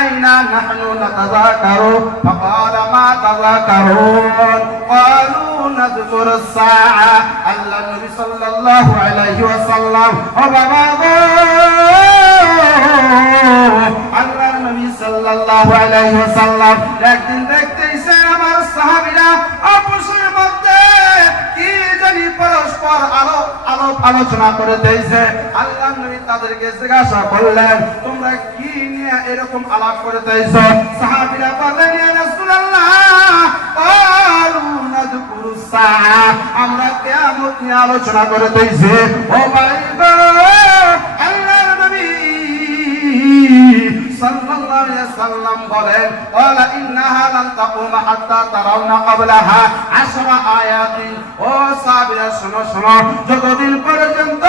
علينا نحن نتذاكر فقال ما تذاكرون قالوا نذكر الساعة الله النبي صلى الله عليه وسلم আল্লাহর নবী সাল্লাল্লাহু আলাইহি ওয়াসাল্লাম একদিন দেখতেছে আমার সাহাবীরা আপসের মধ্যে কি জানি পরস্পর আলোচনা করে দিয়েছে আল্লাহর নবী তাদেরকে জিজ্ঞাসা করলেন তোমরা কি নিয়ে এরকম আলাপ করে দিয়েছো সাহাবীরা বললেন ইয়া রাসূলুল্লাহ ক্বালু নাযকুরুস সাআ আমরা কিয়ামত নিয়ে আলোচনা করে দিয়েছি ও ভাই আল্লাহর নবী সাল্লাল্লাহু আলাইহি ওয়াসাল্লাম বলেন ওয়ালা ইন্নাহা লান তাকুমা হাত্তা তারাউনা ক্বাবলাহা 10 আয়াতিন ও সাহাবীরা শোনো শোনো যতদিন পর্যন্ত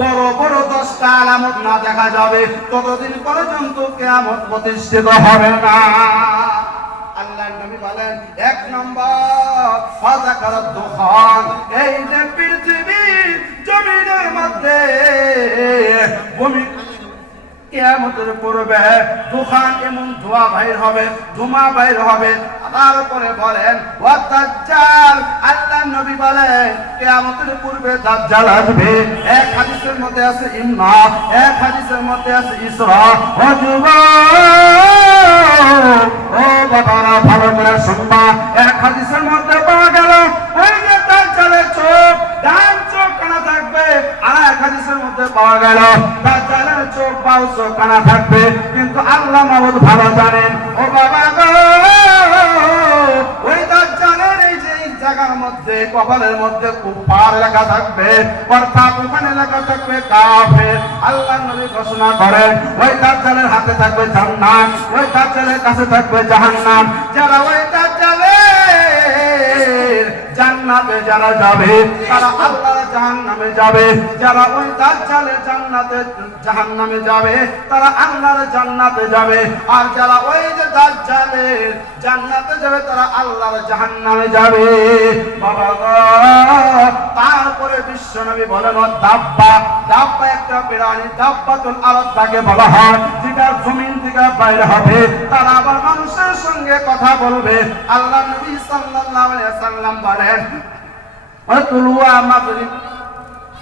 বড় বড় 10টা আলামত না দেখা যাবে ততদিন পর্যন্ত কিয়ামত প্রতিষ্ঠিত হবে না আল্লাহর নবী বলেন এক নম্বর ফাযাকারাত দুখান এই যে পৃথিবীর জমিনের মধ্যে ভূমি কিয়ামতের পূর্বে দুখান এমন ধোঁয়া বাইর হবে ধুমা বাইর হবে তারপরে বলেন ওয়া দাজ্জাল আল্লাহর নবী বলেন কিয়ামতের পূর্বে দাজ্জাল আসবে এক হাদিসের মধ্যে আছে ইমনা এক হাদিসের মধ্যে আছে ইসরা ও যুবক ও বাবারা ভালো করে শুনবা এক হাদিসের মধ্যে পাওয়া গেল ওই যে দাজ্জালের চোখ ডান চোখ কানা থাকবে আর এক হাদিসের মধ্যে পাওয়া গেল দাজ্জালের চোখ বাউ চোখ কানা থাকবে কিন্তু আল্লাহ মাবুদ ভালো জানেন ও বাবা গো ওই দাজ্জালের এই যে জায়গার মধ্যে কপালের মধ্যে কুফার লেখা থাকবে অর্থাৎ ওখানে লেখা থাকবে কাফের আল্লাহর নবী ঘোষণা করেন ওই দাজ্জালের হাতে থাকবে জান্নাত ওই দাজ্জালের কাছে থাকবে জাহান্নাম যারা ওই দাজ্জালের জান্নাতে যারা যাবে তারা আল্লাহর জাহান্নামে যাবে যারা ওই দাজ্জালের জান্নাতে জাহান্নামে যাবে তারা আল্লাহর জান্নাতে যাবে আর যারা ওই যে দাজ্জালের জান্নাতে যাবে তারা আল্লাহর জাহান্নামে যাবে বাবা গো তারপরে বিশ্বনবী বলেন দাব্বা দাব্বা একটা প্রাণী দাব্বাতুল আরদ তাকে বলা হয় যেটা জমিন থেকে বাইর হবে তারা আবার মানুষের সঙ্গে কথা বলবে আল্লাহর নবী সাল্লাল্লাহু আলাইহি ওয়াসাল্লাম বলেন ওয়াতুলুয়া মাগরিব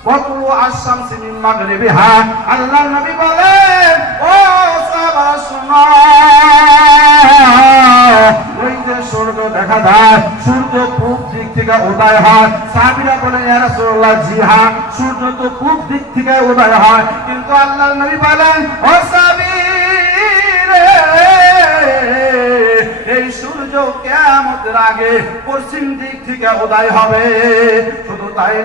ওয়াতুলুয়া আশ-শামসি মিন মাগরিবিহা আল্লাহর নবী বলেন ও সাহাবারা শুনো ওই যে সূর্য দেখা যায় সূর্য পূব দিক থেকে উদয় হয় সাহাবীরা বলেন ইয়া রাসূলুল্লাহ জি হ্যাঁ সূর্য তো পূব দিক থেকে উদয় হয় কিন্তু আল্লাহর নবী বলেন ও সাহাবী রে এই সূর্য কিয়ামতের আগে পশ্চিম দিক থেকে উদয় হবে শুধু তাই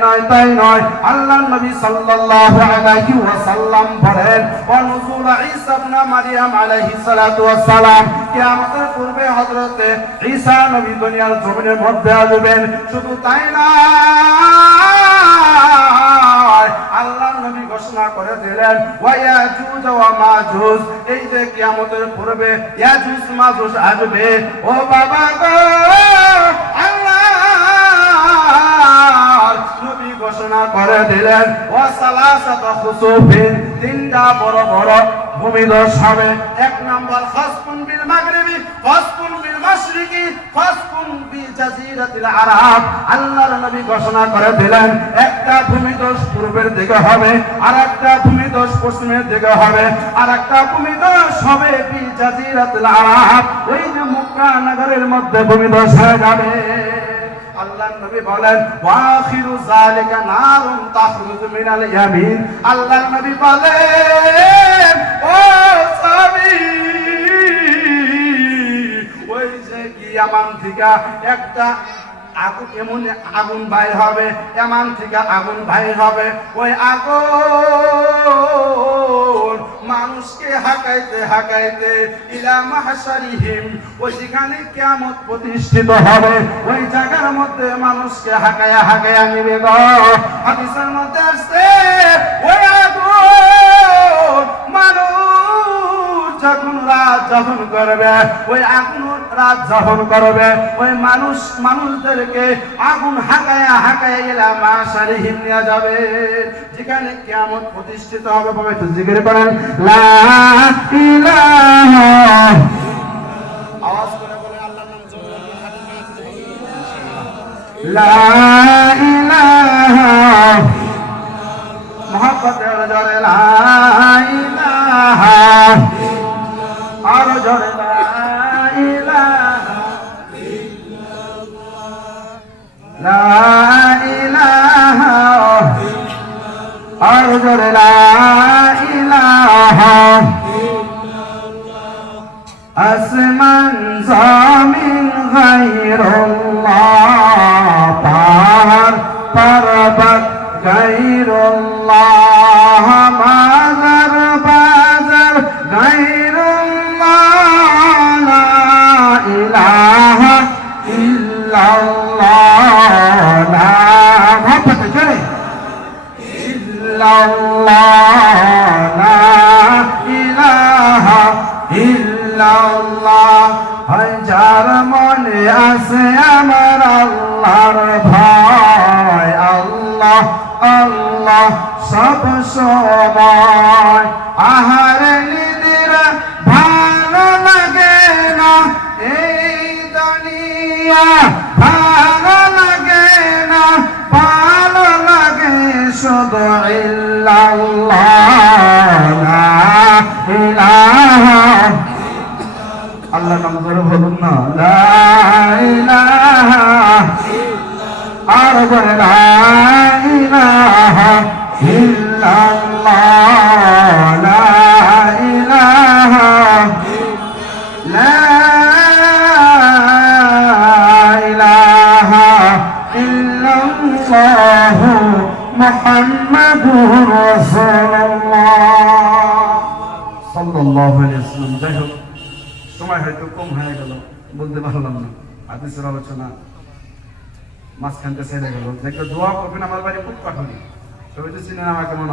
নয় আল্লাহর নবী সাল্লাল্লাহু আলাইহি ওয়াসাল্লাম বলেন ওয়া নুজুল ঈসা ইবনে মারইয়াম আলাইহিস সালাতু ওয়াস সালাম কিয়ামতের পূর্বে হযরত ঈসা নবী দুনিয়ার জমিনের মধ্যে আসবেন শুধু তাই নয় আল্লাহর নবী ঘোষণা করে দিলেন ওয়া ইয়াজুজ ওয়া মাজুজ এই যে কিয়ামতের পূর্বে ইয়াজুজ মাজুজ আসবে ও বাবা গো আল্লাহর নবী ঘোষণা করে দিলেন ওয়া সালাসাতু খুসুফিন তিনটা বড় বড় ভূমিধস হবে এক নম্বর খাসফুন বিল মাগরিবি খাসফুন বিল মাশরিকি খাসফুন বি জাজিরাতিল আরব আল্লাহর নবী ঘোষণা করে দিলেন একটা ভূমিধস পূর্বের দিকে হবে আর একটা ভূমিধস পশ্চিমের দিকে হবে আর একটা ভূমিধস হবে বি জাজিরাতিল আরব ওই যে মক্কা নগরের মধ্যে ভূমিধস হয়ে যাবে আল্লাহর নবী বলেন ওয়াখিরু যালিকা নারুন তাখরুজু মিনাল ইয়ামিন আল্লাহর নবী বলেন ও সাহাবী ওই যে ইয়ামান থেকে একটা আগুন এমন আগুন বাইর হবে ইয়ামান থেকে আগুন বাইর হবে ওই আগুন মানুষকে হাঁকাইতে ইলা মাহশারিহিম ওই যেখানে কিয়ামত প্রতিষ্ঠিত হবে ওই জায়গার মধ্যে মানুষকে হাঁকায়া নিবে গো হাদিসের মধ্যে আসছে ওই আগুন মানুষ যখন রাত যখন করবে ওই আগুন রাত যাপন করবে ওই মানুষদেরকে আগুন হাঁকায়া গেলে মাশারিহিম নিয়ে যাবে যেখানে কিয়ামত প্রতিষ্ঠিত হবে। পবিত্র জিকির করেন লা ইলাহা, আওয়াজ করে বলেন আল্লাহর নাম জোরে লা ইলাহা, মোহাব্বতের জোরে লা ইলাহা, আর জোরে লা ইলাহা, লা ইলাহা, আর জোরে লা ইলাহা। আসমান জমিন গায়রুল্লাহ, পাহাড় পর্বত গায়রুল্লাহ, মাজার বাজার গায়রুল্লাহ, লা ইলাহা ইল্লাল্লাহ, লা ইল্লাল্লাহ, লা ইলাহা ইল্লাল্লাহ। যার মনে আছে আমার আল্লাহর ভয়, আল্লাহ আল্লাহ সব সময়, আহারে নিদিরা ভালো লাগে না এই দুনিয়া, ভালো লাগে না, ভালো লাগে শুধু ইল্লাল্লাহ, লা ইলাহা, আল্লাহ নাম ধরে বলুন না লা ইলাহা, আর বলে লা ইলাহা ইল্লাল্লাহ, লা ইলাহা, লা ইলাহা ইল্লাল্লাহ মুহাম্মাদুর রাসূলুল্লাহ সাল্লাল্লাহু আলাইহি ওয়াসাল্লাম। যাই হোক, সময় হয়তো কম হয়ে গেল, বলতে পারলাম না, হাদিসের আলোচনা মাঝখানতে ছেড়ে গেল। দেখো দোয়া করবেন, আমার বাড়ি খুব পাঠানি, সবাই তো চিনেন আমাকে মনে হয়।